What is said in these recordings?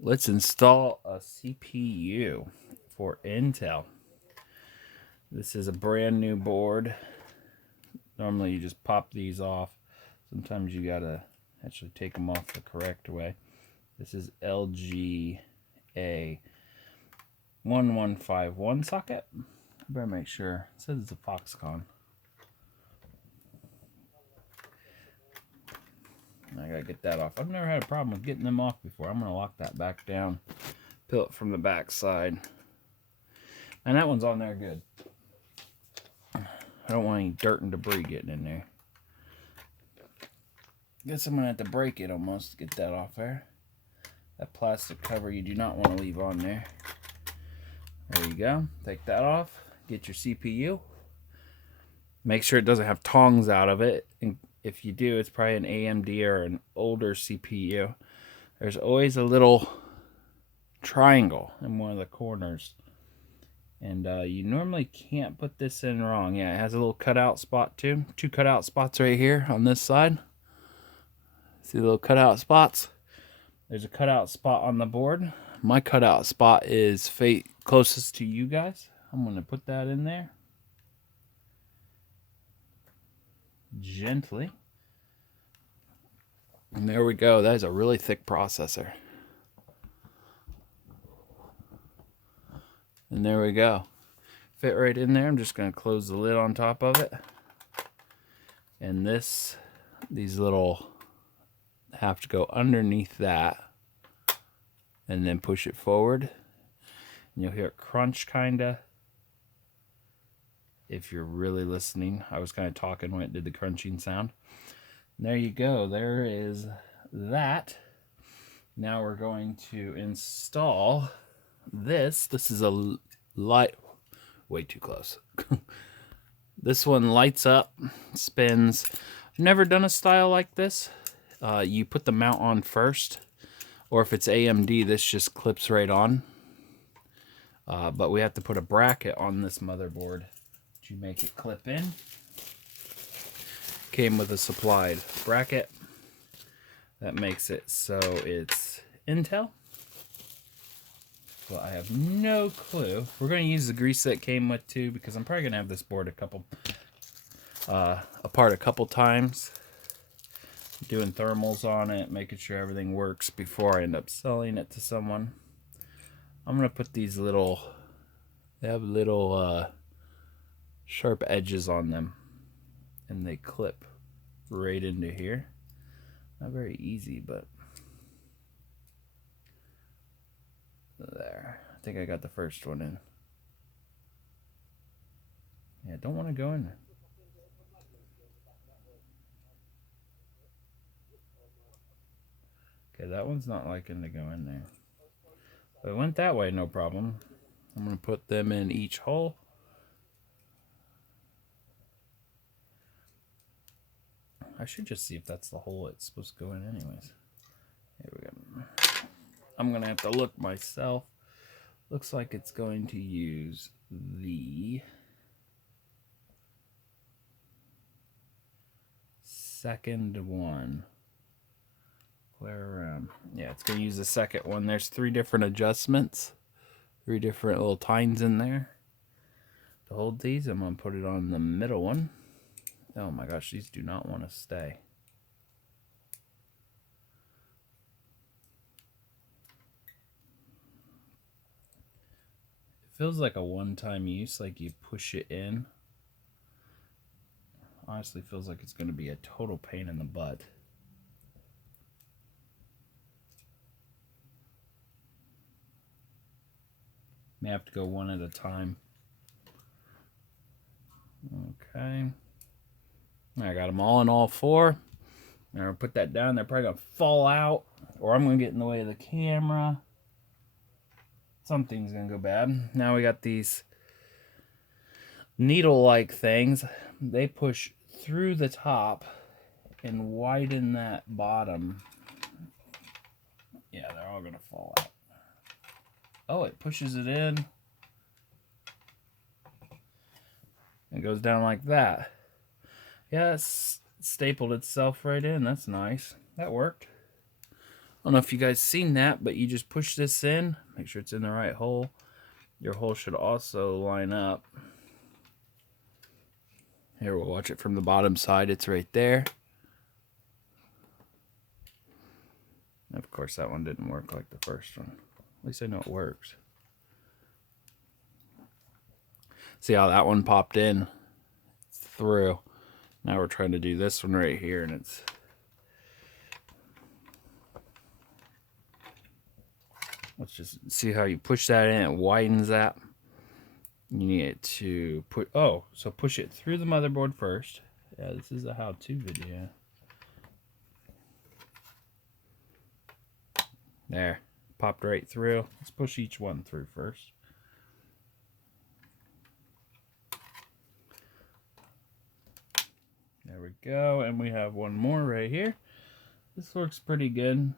Let's install a CPU for Intel. This is a brand new board. Normally you just pop these off. Sometimes you gotta actually take them off the correct way. This is LGA 1151 socket. I better make sure. It says it's a Foxconn. I gotta get that off. I've never had a problem with getting them off before. I'm gonna lock that back down. Peel it from the back side. And that one's on there good. I don't want any dirt and debris getting in there. Guess I'm gonna have to break it almost to get that off there. That plastic cover you do not want to leave on there. There you go. Take that off. Get your CPU. Make sure it doesn't have tongs out of it. And if you do, it's probably an AMD or an older CPU. There's always a little triangle in one of the corners. And you normally can't put this in wrong. Yeah, it has a little cutout spot too. 2 cutout spots right here on this side. See the little cutout spots? There's a cutout spot on the board. My cutout spot is closest to you guys. I'm going to put that in there. Gently. And there we go. That is a really thick processor. And there we go. Fit right in there. I'm just going to close the lid on top of it. And these little have to go underneath that. And then push it forward. And you'll hear it crunch kinda. If you're really listening. I was kind of talking when it did the crunching sound. And there you go. There is that. Now we're going to install this. This is a light. Way too close. This one lights up, spins. I've never done a style like this. You put the mount on first. Or if it's AMD, this just clips right on. But we have to put a bracket on this motherboard to make it clip in. Came with a supplied bracket. That makes it so it's Intel. But I have no clue. We're going to use the grease that came with too, because I'm probably going to have this board apart a couple times. Doing thermals on it, making sure everything works before I end up selling it to someone. I'm going to put these they have little sharp edges on them. And they clip right into here. Not very easy, but there. I think I got the first one in. Yeah, don't want to go in there. Okay, that one's not liking to go in there. But it went that way, no problem. I'm going to put them in each hole. I should just see if that's the hole it's supposed to go in anyways. Here we go. I'm going to have to look myself. Looks like it's going to use the second one. Flare around. Yeah, it's going to use the second one. There's 3 different adjustments. 3 different little tines in there. To hold these, I'm going to put it on the middle one. Oh my gosh, these do not want to stay. It feels like a one-time use, like you push it in. Honestly, feels like it's going to be a total pain in the butt. May have to go one at a time. Okay. I got them all in all 4. I'm going to put that down. They're probably going to fall out, or I'm going to get in the way of the camera. Something's going to go bad. Now we got these needle-like things. They push through the top and widen that bottom. Yeah, they're all going to fall out. Oh, it pushes it in. It goes down like that. Yeah, it's stapled itself right in. That's nice. That worked. don't know if you guys seen that, but you just push this in, make sure it's in the right hole. Your hole should also line up. Here, we'll watch it from the bottom side. It's right there. Of course, that one didn't work like the first one. At least I know it works. See how that one popped in? It's through. Now we're trying to do this one right here, and it's... Let's just see how you push that in. It widens that. You need it to put... Oh, so push it through the motherboard first. Yeah, this is a how-to video. There. Popped right through. Let's push each one through first. There we go. And we have one more right here. This works pretty good.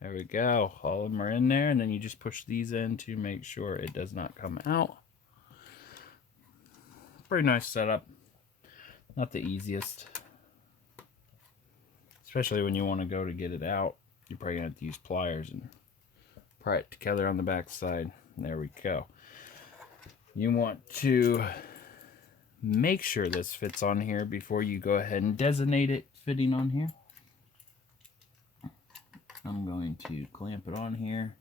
There we go. All of them are in there, and then you just push these in to make sure it does not come out. Pretty nice setup. Not the easiest. Especially when you want to go to get it out. You're probably going to have to use pliers and pry it together on the back side. There we go. You want to make sure this fits on here before you go ahead and designate it fitting on here. I'm going to clamp it on here.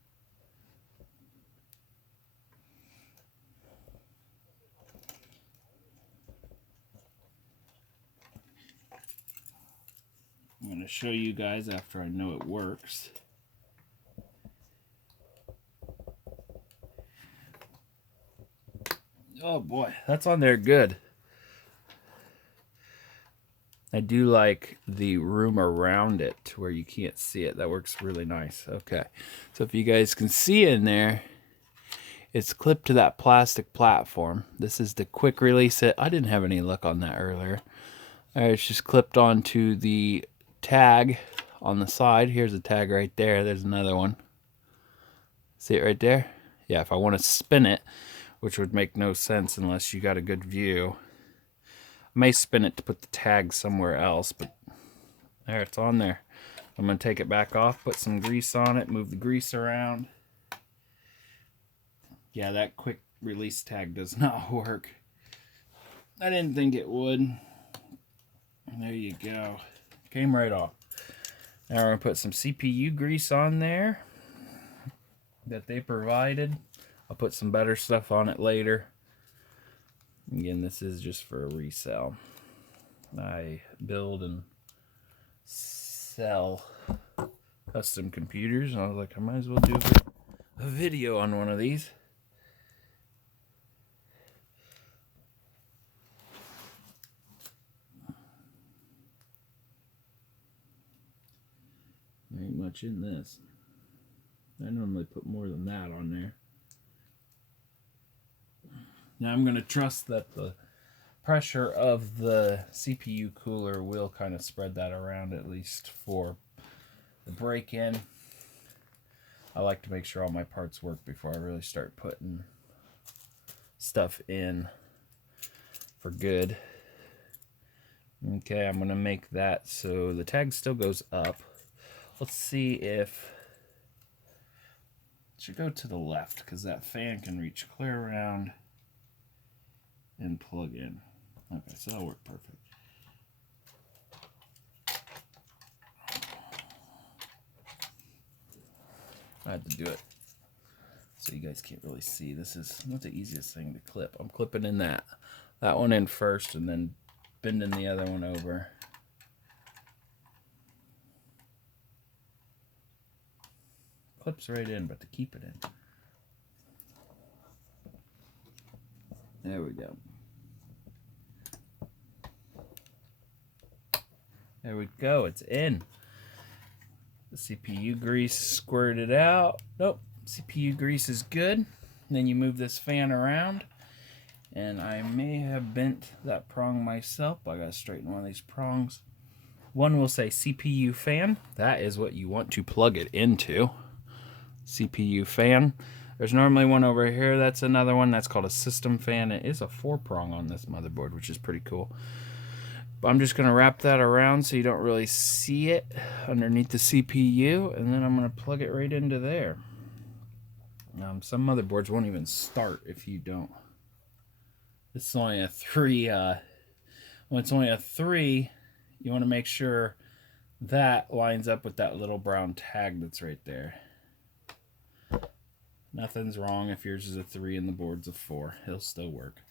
I'm going to show you guys after I know it works. Oh boy, that's on there good. I do like the room around it where you can't see it. That works really nice. Okay, so if you guys can see in there, it's clipped to that plastic platform. This is the quick release it. I didn't have any luck on that earlier. All right, it's just clipped onto the tag on the side. Here's a tag right there. There's another one. See it right there? Yeah, if I want to spin it, which would make no sense unless you got a good view. I may spin it to put the tag somewhere else, but there, it's on there. I'm going to take it back off, put some grease on it, move the grease around. Yeah, that quick release tag does not work. I didn't think it would. And there you go. Came right off. Now we're going to put some CPU grease on there that they provided. I'll put some better stuff on it later. Again, this is just for a resale. I build and sell custom computers, and I was like, I might as well do a video on one of these. There ain't much in this. I normally put more than that on there. Now I'm going to trust that the pressure of the CPU cooler will kind of spread that around, at least for the break-in. I like to make sure all my parts work before I really start putting stuff in for good. Okay, I'm going to make that so the tag still goes up. Let's see if it should go to the left, because that fan can reach clear around and plug in. Okay, so that'll work perfect. I had to do it so you guys can't really see. This is not the easiest thing to clip. I'm clipping in that one in first and then bending the other one over. Clips right in, but to keep it in. There we go. There we go, it's in. The CPU grease squirted out. Nope, CPU grease is good. Then you move this fan around. And I may have bent that prong myself. I gotta straighten one of these prongs. One will say CPU fan. That is what you want to plug it into. CPU fan. There's normally one over here. That's another one. That's called a system fan. It is a 4-prong on this motherboard, which is pretty cool. I'm just going to wrap that around so you don't really see it underneath the CPU, and then I'm going to plug it right into there. Some motherboards won't even start if you don't. This is only a 3. When it's only a 3, you want to make sure that lines up with that little brown tag that's right there. Nothing's wrong if yours is a 3 and the board's a 4. It'll still work.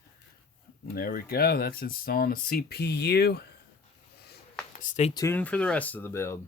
And there we go. That's installing the CPU. Stay tuned for the rest of the build.